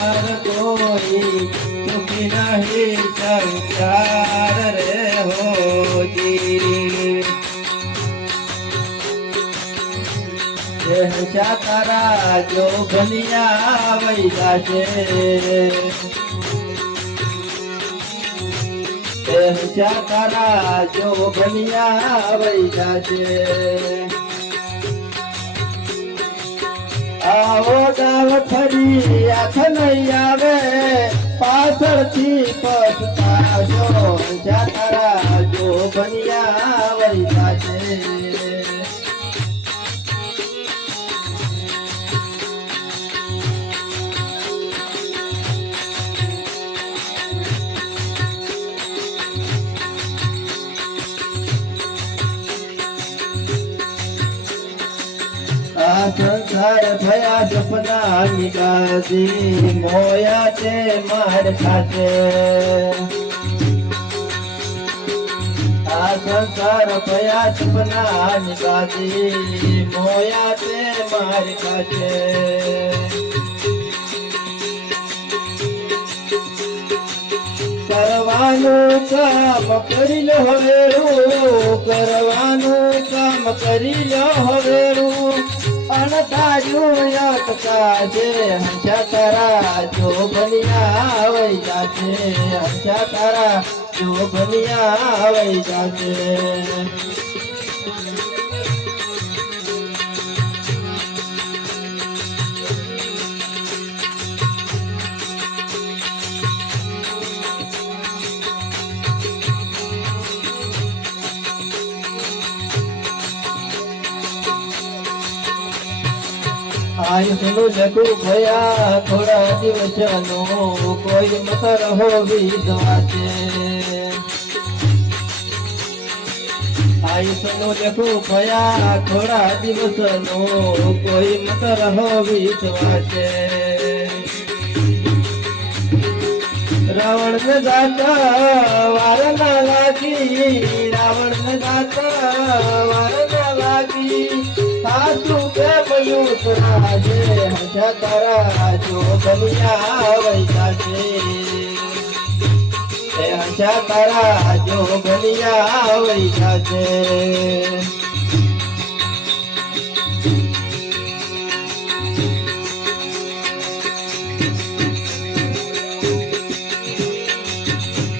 કોઈ સુખી નહીં સંસાર રે હો દેહશા તારા જો બનિયા વૈદા છે દેહશા તારા જો બનિયા વૈદા છે આવો દાવ ફરી આથ નહીં આવે પાછળથી પછતાશો જ્યાં તારા જો બનિયા વૈતા છે આ સંસાર થયા સપના નિકાસી, મોયા છે માર ખાતે આ સંસાર થયા સપના નિકાસી, મોયા છે માર ખાતે કરવાનું કામ કરી લો હવે કરવાનું કામ કરી લો હવેરું તારું યતકા છે હંસા તારા જો બનિયા વઈ જાશે હંસા તારા જો બનિયા વઈ જાશે આયુષનું લખું ભયા થોડા દિવસનો કોઈ મતર હોવી દવાશે આયુષનું લખું ભયા થોડા દિવસનો કોઈ મતર હોવી દવાશે રાવણ ને દાતા વાર ના લાગી રાવણ ને દાતા વાર ના લાગી તારા જો બનિયા વૈસા છે હંસા તારા જો બનિયા વૈસા છે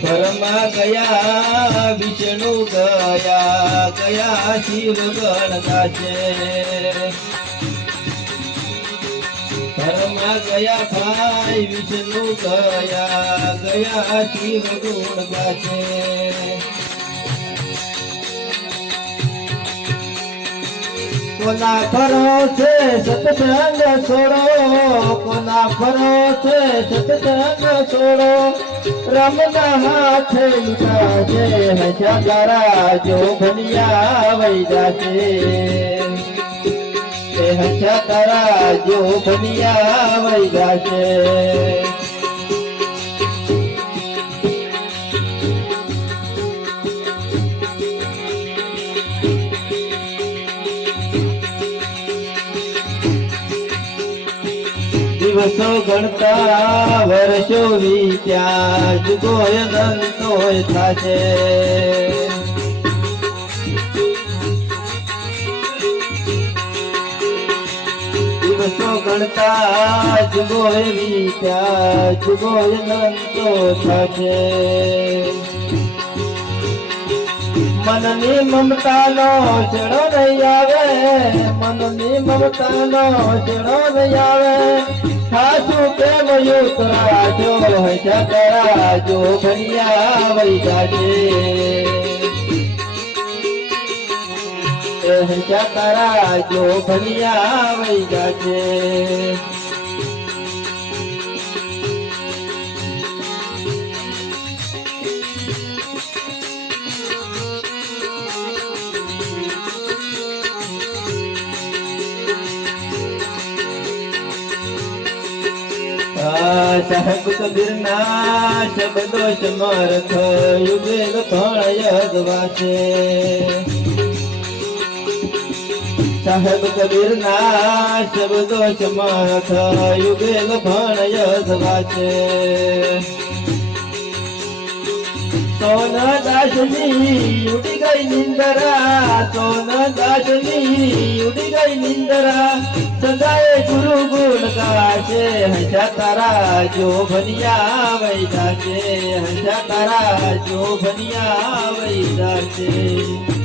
ઘરમાં ગયા, વિષ્ણુ ગયા ગયા શિવ ગણતા છે ઘરમાં ગયા ભાઈ વિષ્ણુ ગયા ગયા શિવ ગુણ છે કોના ફરો છે સતસંગ છોડો કોના ભરોસે સતસંગ છોડો રમના હાથે લીધા છે હજારા જો ભનિયા વૈદા છે હજા તારા જો બનિયા વૈદા જાશે. દિવસો ગણતા વર્ષો વીત્યા જુગો અનંતો થાશે. ગણતા જુગો વીત્યા જુગો અનંતો થશે મનની મમતાનો છેડો નહીં આવે, મનની મમતાનો છેડો નહીં આવે. સાસુ પ્રેમ યુત રાજો હૈસા કરાજો ભણ્યા વૈ જાજે. હૈસા જો ભણિયા વૈ જાજે. સાહેબ કબીરના શબ્દો સમર્થ યુગે ફળ યદવાસે સાહેબ કબીરના શબ્દો સમર્થ યુગેલ ભણયસ વાચે. સોન દાસની ઉડી ગઈ નિંદરા સોન દાસની ઉડી ગઈ નિંદરા. સદાય ગુરુ ગુણ ગાશે, હંસા તારા જો ભનિયા વૈદા છે હંસા તારા જો ભનિયા વૈદા છે